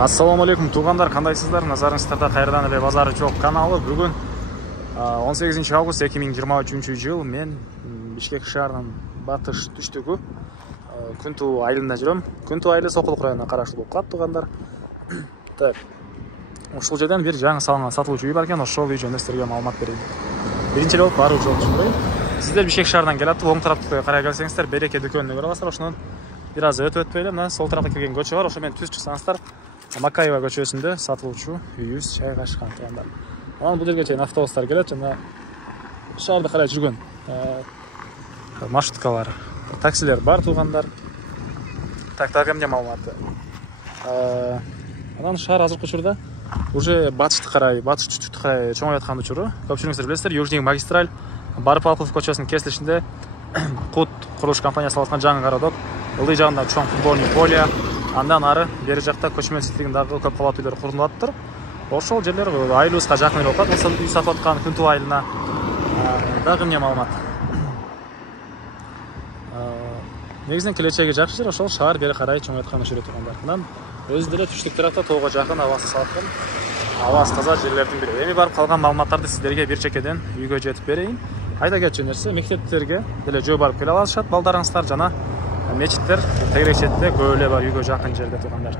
Ассаламу алейкум туғандар, қандайсыздар? Назарыңыздарда қайырдан эле базары жоқ каналы. Бүгін 18 август 2023 жыл. Мен Бишкек шаарынын батыш түштүгү Күнту айылында жүрөм. Күнту айылы Сокулук районуна караштуу болуп калат туғандар. Так. Ушул жерден бир жаңы салынган сатылуучу үй бар экен. Ошол үй жөнүндө силерге маалымат берейин. Биринчи эле болуп баруу жолу түшүнбөйм. Сиздер Бишкек шаарынан келатып, оң тараптыкы карай келсеңиздер, Береке дүкөнүнө көрө аласыздар. Ошонун бир аз өтүп эле мына сол тарапка кирген көчө бар. Ошо менен түз чыксаңыздар, Макаева көчөсүндө сатылуучу үйүбүз жайгашкан туғандар. Анан бул жерге чейин автобустар келет жана шаарды карай жүргөн маршруткалар, таксилер бар туғандар. Так, дагы эмне маалыматы? Анан шаар азыркы учурда уже батышты карай, батыш түштүктү карай чоңоюп аткан учуру. Көпчүлүгүңүздөр билесиздер, Южный магистраль Барып-Алкулов көчөсүнүн кесилишинде Кут курулуш компаниясы салган жаңы городок, ылдый жагында чоң футбольный поле, андан ары бери жакта көчмөнчүлүктүн дагы көп кабаттуу үйлөр курулуп атыптыр. Ошол жерлер айылыбызга жакын эле болуп калат. Үй сатып аткан Күнту айылына дагы эмне маалымат? Негизинен келечеги жакшы жер, ошол шаар бери карай чоңоюп аткан учуру тургандар. Анан өзү деле түштүк тарапта тоого жакын, абасы салкын, абасы таза жерлердин бири. Эми барып калган маалыматтарды сиздерге бир чекеден үйгө жетип берейин. Айта кетчү нерсе, мектептерге деле жөө барып келе алышат балдарыңыздар, жана мечиттер тегерек четте көп эле бар, үйгө жакын жерде тугандар.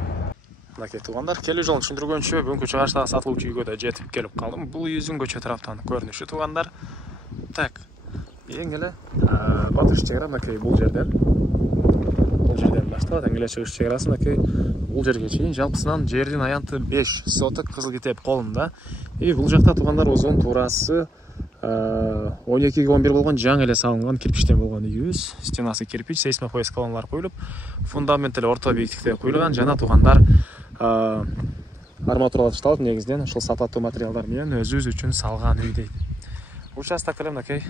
Мынакей тугандар, келүү жолун түшүндүргөнчү бүгүнкү чыгыштагы сатылуучу үйгө да жетип келип калдым. Бул үйүбүздүн көчө тараптан көрүнүшү тугандар. Так, эң эле батыш чек ара мынакей бул жерден башталат. Эң эле чыгыш чек арасы мынакей бул жерге чейин. Жалпысынан жердин аянты 5 соток кызыл китеп колунда. И бул жакта тугандар узун туурасы 12-11 болгон жаңы эле салынган кирпичтен болгон үйүбүз. Стенасы кирпич, сейсмопояс колоналар коюлуп, фундамент эле орто бийиктикте куюлган, жана тугандар арматуралар ташталып, негизинен ушул сапаттуу материалдар менен өзүбүз үчүн салган үй дейт. Участок эле мынакей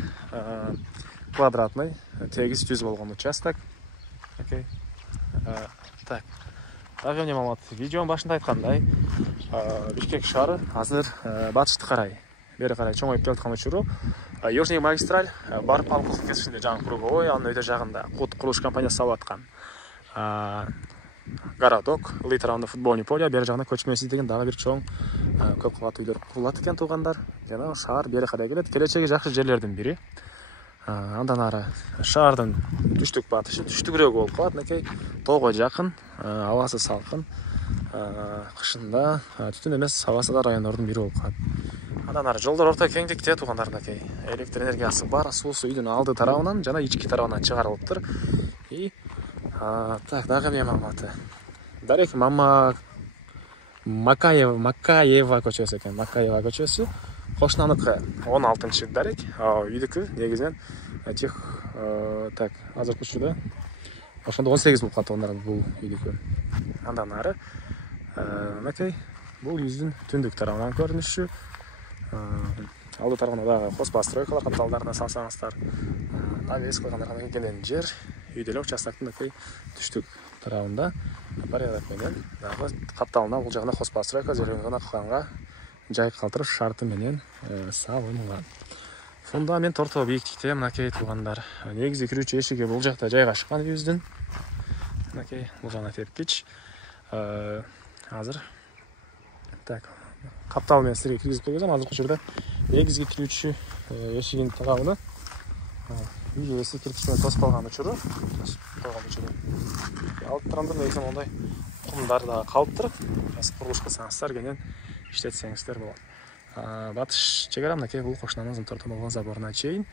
квадратный, тегиз түз болгон участок. Окей. Так. Дагы эмне маалымат? Видеонун башында айткандай, Бишкек шаары азыр батышты карай, бери карай чоңоюп келаткан учуру Южный магистраль Барып-Алкулов кесилишинде жаңы круговой, анын өйдө жагында Кут курулуш компаниясы салып аткан городок, ылдый тарабында футбольный поле, бери жагында көчмөсү деген дагы бир чоң көп кабаттуу үйлөр курулат экен тугандар. Жана шаар бери карай келет, келечеги жакшы жерлердин бири. Андан ары шаардын түштүк батышы, түштүгүрөөкү болуп калат, мынакей тоого жакын, абасы салкын, кышында түтүн эмес абасы да райондордун бири болуп калат. Андан ары жолдор орто кеңдикте тугандар, мынакей электр энергиясы бар, суусу үйдүн алды тарабынан жана ички тарабынан чыгарылыптыр. И так, дагы эмне маалыматы? Дарек Макаева көчөсү экен, Макаева көчөсү. Кошунаныкы 16-чы дарек, үйдүкү негизинен тех так, азыркы учурда ошондо 18 болуп калат тугандар бул үйдүкү. Андан ары мынакей бул үйүбүздүн түндүк тарабынан көрүнүшү. Алды тарабында дагы хозпостройкалар катталдарына салсаңыздар, навес койгондарга кенен жер, үйдө эле участоктун мынакей түштүк тарабында порядок менен дагы катталына бул жагына хозпостройка жергана кылганга жай калтырып шарты менен салынган. Фундамент орто бийиктикте мынакей тугандар. Негизи кирүүчү эшиги бул жакта жайгашкан үйүбүздүн. Мынакей бул жана тепкич. Азыр так, каптал менен силерге киргизип койгузам. Азыркы учурда негизги кирүүчү эшигин тарабына үй ээси кирпичтен тосуп калган учуру. Алып турганда негизинен мондай кумдар да калыптыр. Курулуш кылсаңыздар кенен иштетсеңиздер болот. Батыш чек ара мынакей бул кошунанын торто болгон заборуна чейин.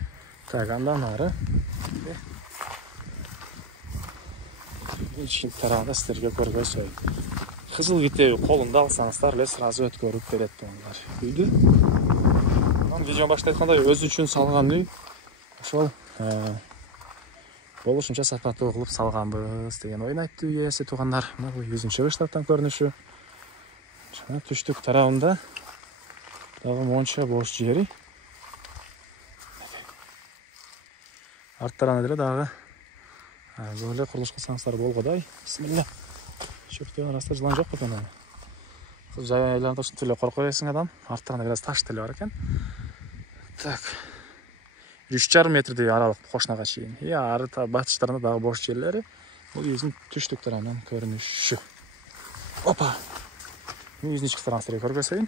Так, андан ары ички тарабында сиздерге көргөзөйүн. Кызыл китеби колунда алсаңыздар эле сразу өткөрүп берет тугандар үйдү. Анан видеонун башында айткандай, өзү үчүн салган үй. Ошол болушунча сапаттуу кылып салганбыз деген ойун айтты үй ээси тугандар. Мына бул үйүбүздүн чыгыш тараптан көрүнүшү. Жана түштүк тарабында дагы монча бош жери. Арттарынан деле дагы көп эле курулуш кылсаңыздар болгодай. Бисмилла. Чөптөн арасында жылан жок экен. Жай айланып ушинтип эле корко бересиң адам. Арттарында бир аз таш деле бар экен. Так. 3,5 метрдей аралык кошунага чейин. И ары батыштарында дагы бош жерлери. Бул үйүбүздүн түштүк тарабынан көрүнүшү. Опа. үйүздүн ички сторонасын силерге көрсөтөйүн.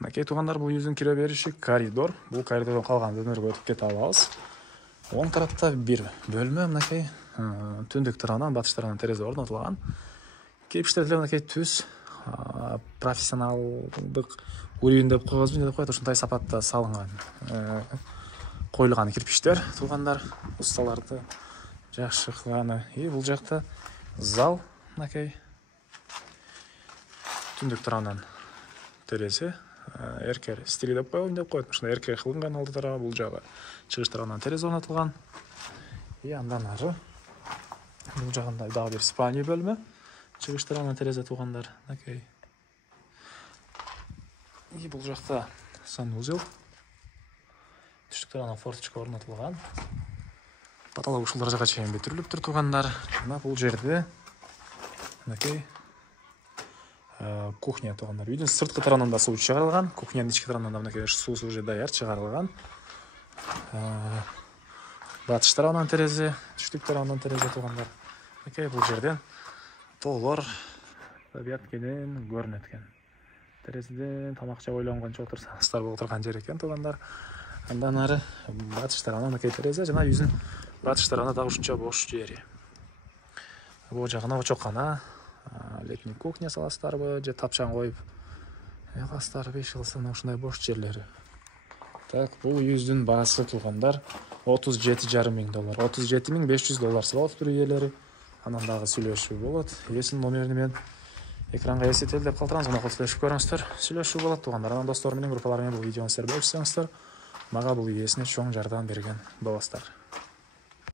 Мынакей туугандар, бул үйүздүн кире бериши коридор. Бул коридордон калган бөлмөлөргө өтүп кете алабыз. Оң тарапта бир бөлмө, мынакей түндүк тарабынан, батыш тарабынан терезе орнотулган. Кирпиштер деле мынакей түз профессионалдык уровень деп койбойбузбу, эмне деп коет, ушундай сапатта салынган, коюлган кирпиштер. Туугандар, усталарды жакшы кылганы. Бул жакта зал, мынакей түндүк тарабынан терезе, эркер стили деп коелу деп коет. Ушундай эркер кылынган алды тарабы, бул жагы чыгыш тарабынан терезе орнотулган. Андан ары бул жагында дагы бир спальня бөлмө. Чыгыш тарабынан терезе туугандар. Мынакей. Бул жакта санузел. Түштүк тарабынан форточка орнотулган. Потолок ушулар жака чейин бүтүрүлүптүр туугандар. Мына бул жерде мынакей кухня туугандар. Үйдүн сырткы тарабынан да суу чыгарылган, кухнянын ички тарабынан да мынакей суусу уже даяр чыгарылган. Батыш тарабынан терезе, түштүк тарабынан терезе туугандар. Мынакей бул жерден тоолор табият кенен көрүнөт экен. Терезеден тамак жеп ойлонгончо отурсаңыздар болуп турган жер экен туугандар. Андан ары батыш тарабынан мынакей терезе жана үйүздүн батыш тарабында дагы ушунча бош жери. Бул жагына очоккана, летний кухня саласыздарбы, же тапчан коюп каласыздарбы, иш кылсам ушундай бош жерлери. Так, бул үйүздүн баасы туугандар $37,5 миң. $37,500 салат ээлери. Анан дагы сүйлөшүү болот. Ээсинин номерин мен экранга эсетелдеп калтырам, аны сүйлөшүп көрүңүздөр. Сүйлөшүү болот туугандар. Анан достор менен, группалар менен бул видеону силер бөлүшсөңүздөр, мага бул ээсине чоң жардам берген болосуздар.